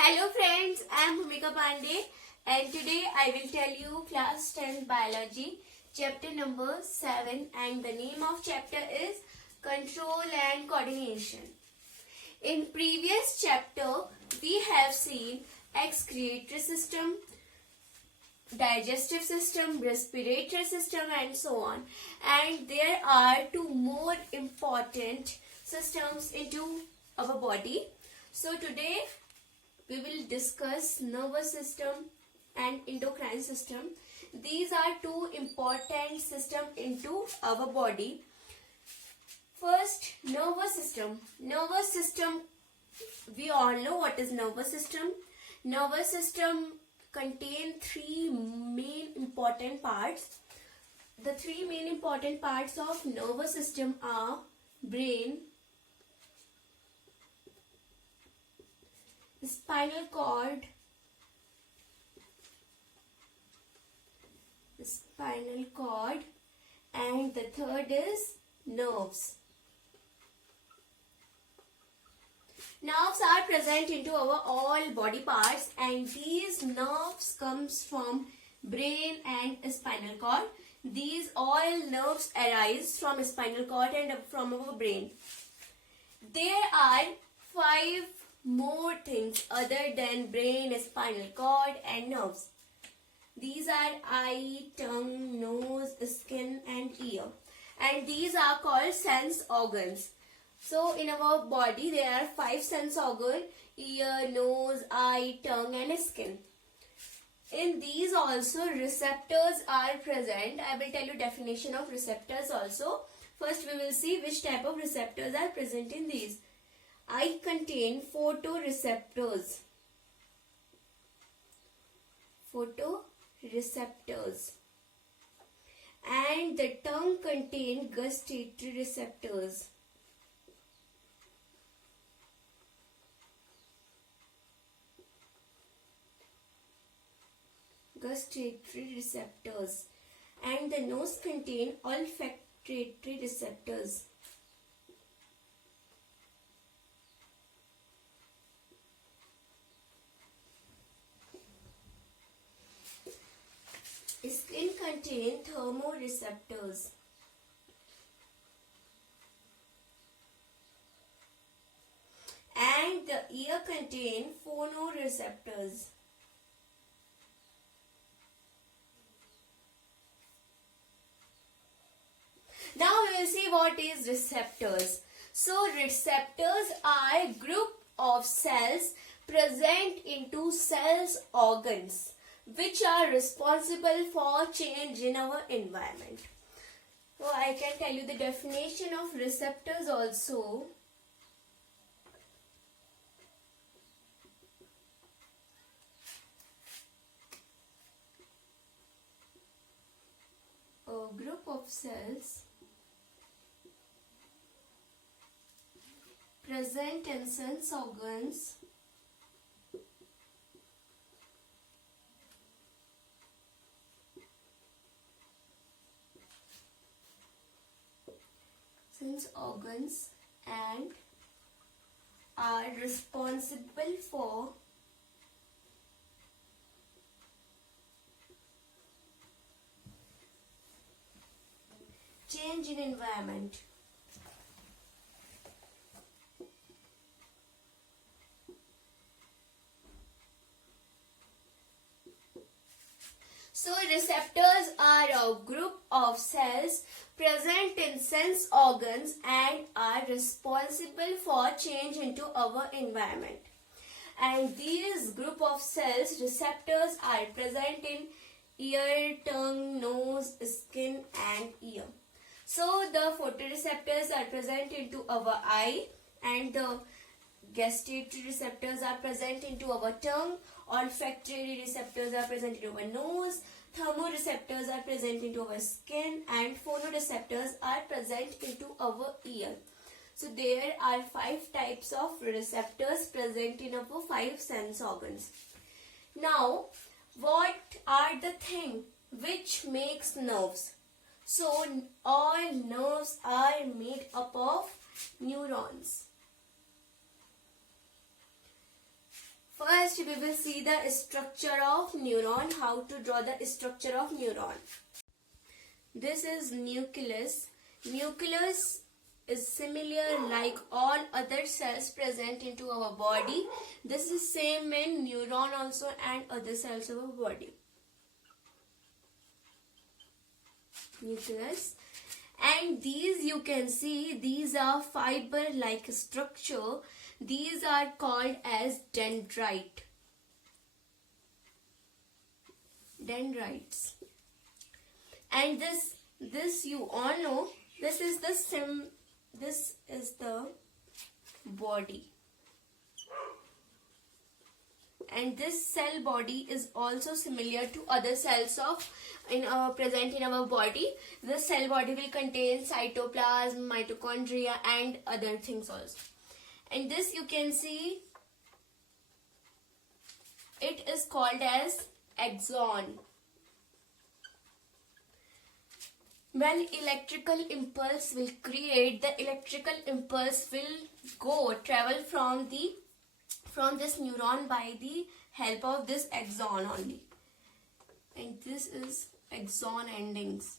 Hello friends, I am Bhumika Pandey and today I will tell you class 10 biology chapter number 7 and the name of chapter is control and coordination. In previous chapter we have seen excretory system, digestive system, respiratory system and so on, and there are two more important systems into our body. So today we will discuss nervous system and endocrine system. These are two important systems into our body. First, nervous system. Nervous system, we all know what is nervous system. Nervous system contain three main important parts. The three main important parts of nervous system are brain, spinal cord, and the third is nerves. Nerves are present into our all body parts and these nerves comes from brain and spinal cord. These all nerves arise from spinal cord and from our brain. There are 5 more things other than brain, spinal cord and nerves. These are eye, tongue, nose, skin and ear. And these are called sense organs. So in our body there are 5 sense organs: ear, nose, eye, tongue and skin. In these also receptors are present. I will tell you definition of receptors also. First we will see which type of receptors are present in these. Eye contain photoreceptors. And the tongue contain gustatory receptors. And the nose contain olfactory receptors. Skin contain thermoreceptors. And the ear contain phonoreceptors. Now we will see what is receptors. So receptors are group of cells present into cells organs which are responsible for change in our environment. So I can tell you the definition of receptors also. A group of cells present in sense organs and are responsible for change in environment. So receptors are a group of cells present in sense organs and are responsible for change into our environment. And these group of cells, receptors, are present in ear, tongue, nose, skin and ear. So the photoreceptors are present into our eye and the gustatory receptors are present into our tongue, olfactory receptors are present into our nose, thermoreceptors are present into our skin and phonoreceptors are present into our ear. So there are 5 types of receptors present in our 5 sense organs. Now what are the things which makes nerves? So all nerves are made up of neurons. first we will see the structure of neuron, how to draw the structure of neuron. This is nucleus. Nucleus is similar like all other cells present into our body. This is same in neuron also and other cells of our body. Nucleus. And these you can see, these are fiber like structure. These are called as dendrite. Dendrites. And this you all know, this is the body. And this cell body is also similar to other cells present in our body. The cell body will contain cytoplasm, mitochondria and other things also. And this you can see, it is called as axon. When electrical impulse will create, the electrical impulse will travel from this neuron by the help of this axon only. And this is axon endings.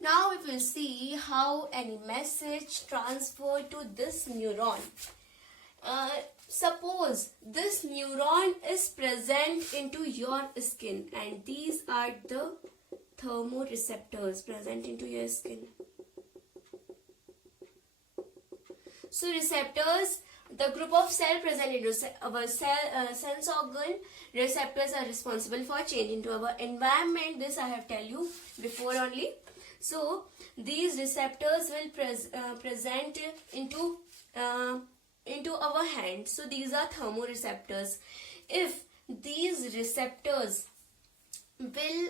Now we will see how any message transferred to this neuron. Suppose this neuron is present into your skin, and these are the thermoreceptors present into your skin. So receptors, the group of cell present into our sense organ. Receptors are responsible for change into our environment. This I have tell you before only. So these receptors will present into our hand. So these are thermoreceptors. If these receptors will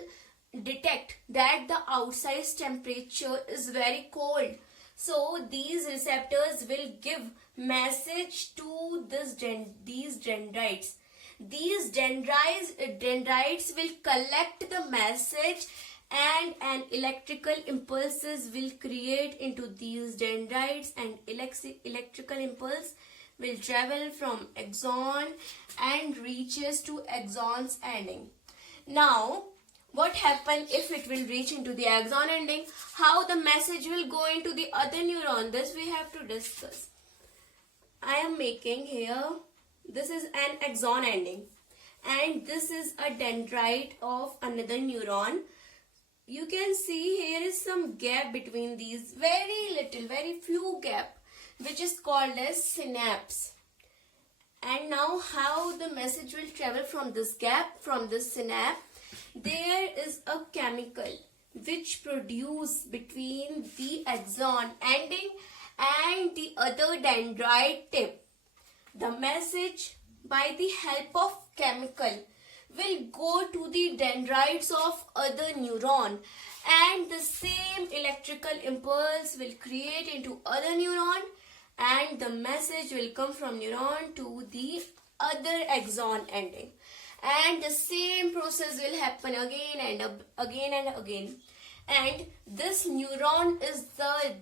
detect that the outside temperature is very cold, so these receptors will give message to these dendrites. These dendrites will collect the message, and an electrical impulses will create into these dendrites, and electrical impulse will travel from axon and reaches to axon's ending. Now what happens if it will reach into the axon ending? How the message will go into the other neuron? This we have to discuss. I am making here, this is an axon ending, and this is a dendrite of another neuron. You can see here is some gap between these, very few gap, which is called as synapse. And now how the message will travel from this gap, from this synapse? There is a chemical which produce between the axon ending and the other dendrite tip. The message by the help of chemical will go to the dendrites of other neuron, and the same electrical impulse will create into other neuron, and the message will come from neuron to the other axon ending. And the same process will happen again and again. And this neuron is the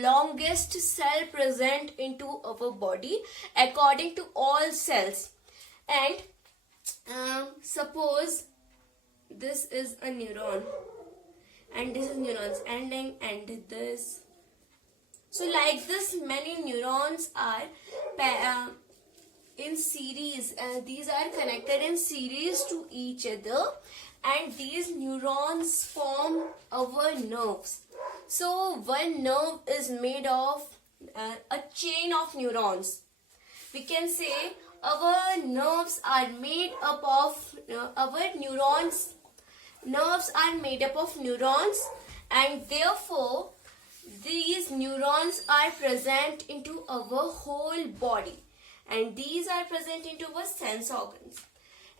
longest cell present into our body according to all cells. And suppose this is a neuron, and this is neurons ending, and this. So like this, many neurons are in series. These are connected in series to each other, and these neurons form our nerves. So one nerve is made of a chain of neurons. We can say our nerves are made up of Nerves are made up of neurons, and therefore these neurons are present into our whole body, and these are present into our sense organs.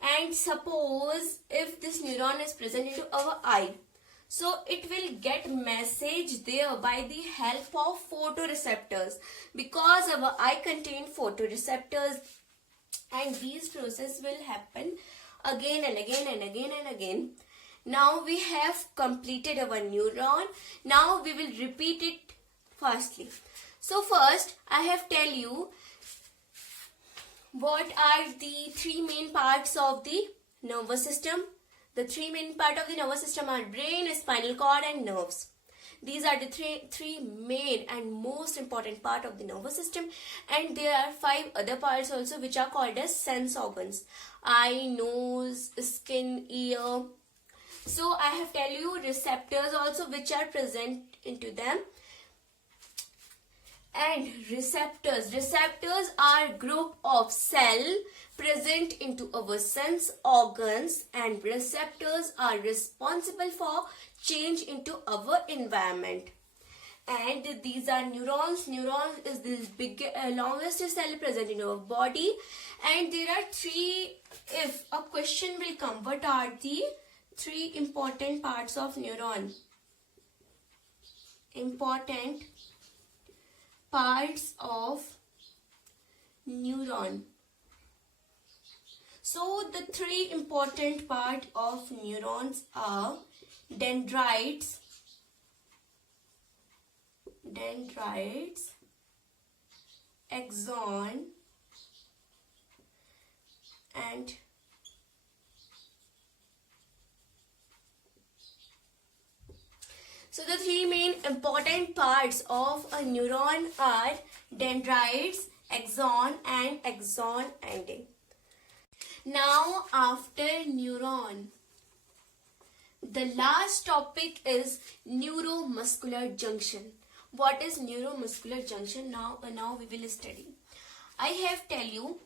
And suppose if this neuron is present into our eye, so it will get message there by the help of photoreceptors, because our eye contain photoreceptors, and these process will happen again and again and again and again. Now we have completed our neuron. Now we will repeat it fastly. So first I have tell you what are the three main parts of the nervous system. The three main parts of the nervous system are brain, spinal cord and nerves. These are the three main and most important part of the nervous system, and there are 5 other parts also which are called as sense organs. Eye, nose, skin, ear. So I have tell you receptors also which are present into them. And receptors are group of cell present into our sense organs, and receptors are responsible for change into our environment. And these are neurons. Neurons is this longest cell present in our body. And there are 3, if a question will come, what are the 3 important parts of neuron? Important parts of neuron. So the 3 important parts of neurons are dendrites, axon and so the 3 main important parts of a neuron are dendrites, axon and axon ending. Now after neuron, the last topic is neuromuscular junction. What is neuromuscular junction? Now we will study. I have tell you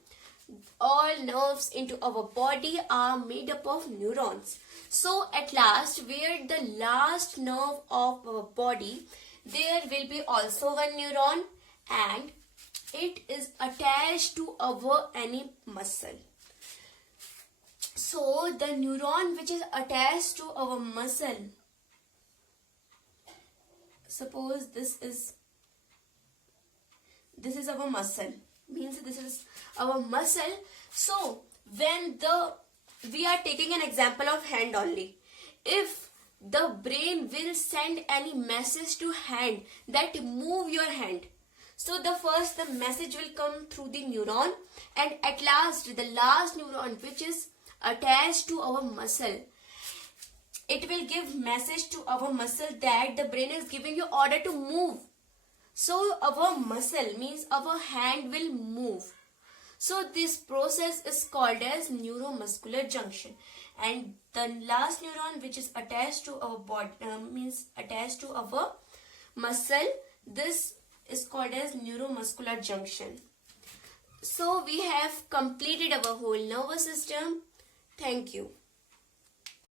all nerves into our body are made up of neurons. So at last, where the last nerve of our body, there will be also one neuron, and it is attached to our any muscle. So the neuron which is attached to our muscle, suppose this is our muscle, means this is our muscle. So when we are taking an example of hand only, if the brain will send any message to hand that move your hand, so the message will come through the neuron, and at last the last neuron which is attached to our muscle, it will give message to our muscle that the brain is giving you order to move. So our muscle means our hand will move. So this process is called as neuromuscular junction, and the last neuron which is attached to our body means attached to our muscle, this is called as neuromuscular junction. So we have completed our whole nervous system. Thank you.